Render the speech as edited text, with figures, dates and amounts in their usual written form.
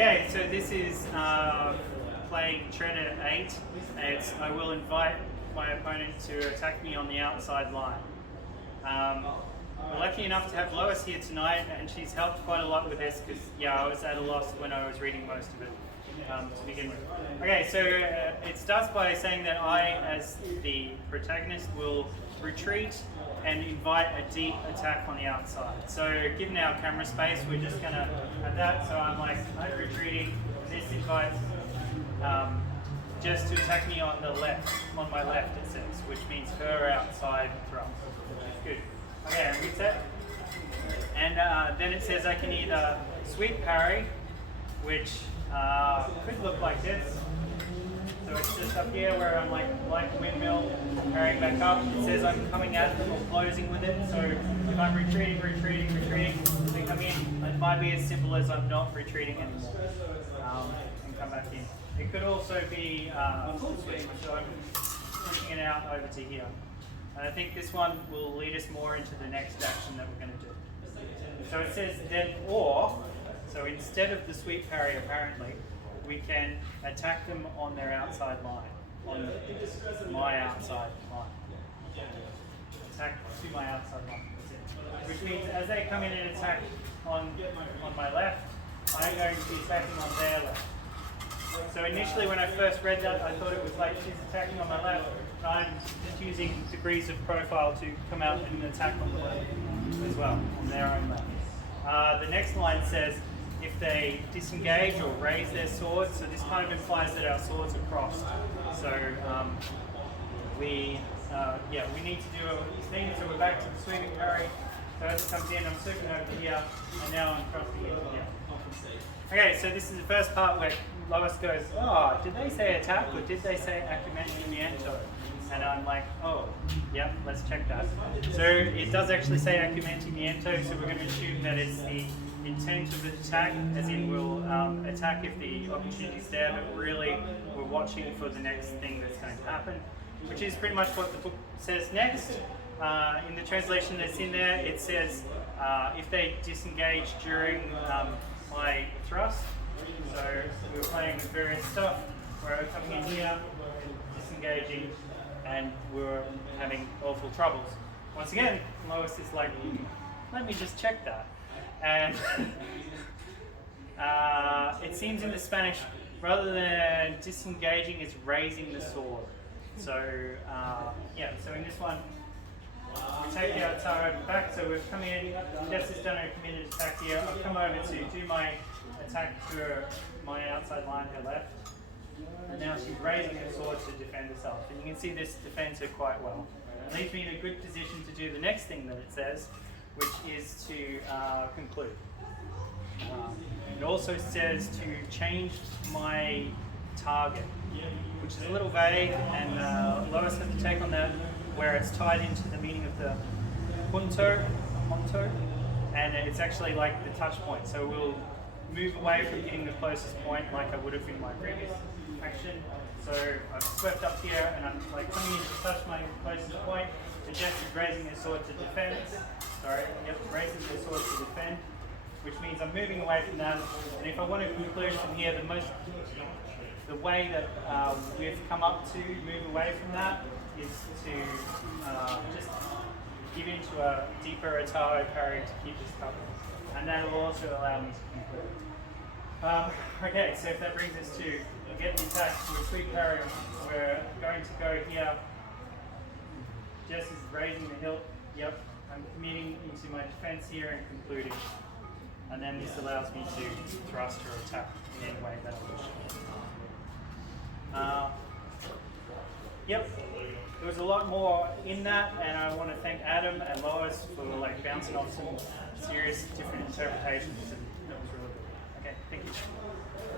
Okay, so this is playing Treta 8. I will invite my opponent to attack me on the outside line. We're lucky enough to have Lois here tonight, and she's helped quite a lot with this because, I was at a loss when I was reading most of it to begin with. Okay, so it starts by saying that I, as the protagonist, will retreat and invite a deep attack on the outside. So given our camera space, we're just going to have that. So I'm retreating. This invites just to attack me on the left, on my left it says, which means her outside thrust, which is good. Okay, and reset. And then it says I can either sweep parry, which could look like this. So it's just up here where I'm like windmill, parrying back up. It says I'm coming at them or closing with it. So if I'm retreating, they come in. It might be as simple as I'm not retreating anymore and come back in. It could also be full sweep, so I'm pushing it out over to here. And I think this one will lead us more into the next action that we're going to do. So it says then or, so instead of the sweep parry apparently, we can attack them on their outside line, on my outside line. Attack to my outside line, that's it. Which means as they come in and attack on my left, I'm going to be attacking on their left. So initially when I first read that, I thought it was like she's attacking on my left, but I'm just using degrees of profile to come out and attack on the left as well, on their own left. The next line says, if they disengage or raise their swords, so this kind of implies that our swords are crossed. So we need to do a thing, so we're back to the sweeping parry. So as it comes in, I'm sweeping over here, and now I'm crossing into here. Okay, so this is the first part where Lois goes, oh, did they say attack or did they say acumeniento? And I'm like, oh, yeah, let's check that. So it does actually say acumeniento, so we're going to assume that it's the intent of the attack, as in we'll attack if the opportunity's there, but really we're watching for the next thing that's going to happen, which is pretty much what the book says next. In the translation that's in there, it says if they disengage during my thrust. So we were playing with various stuff where I was coming in here and disengaging, and we were having awful troubles. Once again, Lois is like, let me just check that. And it seems in the Spanish, rather than disengaging, it's raising the sword. So so in this one, we take the outside back, so we've come in, Jess has done a committed attack here. I've come over to do my attack to my outside line, her left. And now she's raising her sword to defend herself. And you can see this defends her quite well. It leaves me in a good position to do the next thing that it says, which is to conclude. It also says to change my target, which is a little vague, and Lois has to take on that, where it's tied into the meaning of the punto, and it's actually like the touch point. So we'll move away from getting the closest point like I would have in my previous action. So I've swept up here and I'm like coming in to touch my closest point. The Jess is raising her sword to defend. Raises her sword to defend, which means I'm moving away from that. And if I want to conclude from here, the way that we've come up to move away from that is to just give into a deeper Ataro parry to keep us covered. And that will also allow me to conclude. Okay, so if that brings us to get the attack to a sweep parry, we're going to go here. Jess is raising the hilt. Yep, I'm committing into my defense here and concluding. And then this allows me to thrust or attack in any way that I wish. There was a lot more in that, and I want to thank Adam and Lois for bouncing off some serious different interpretations, and that was really good. Okay, thank you.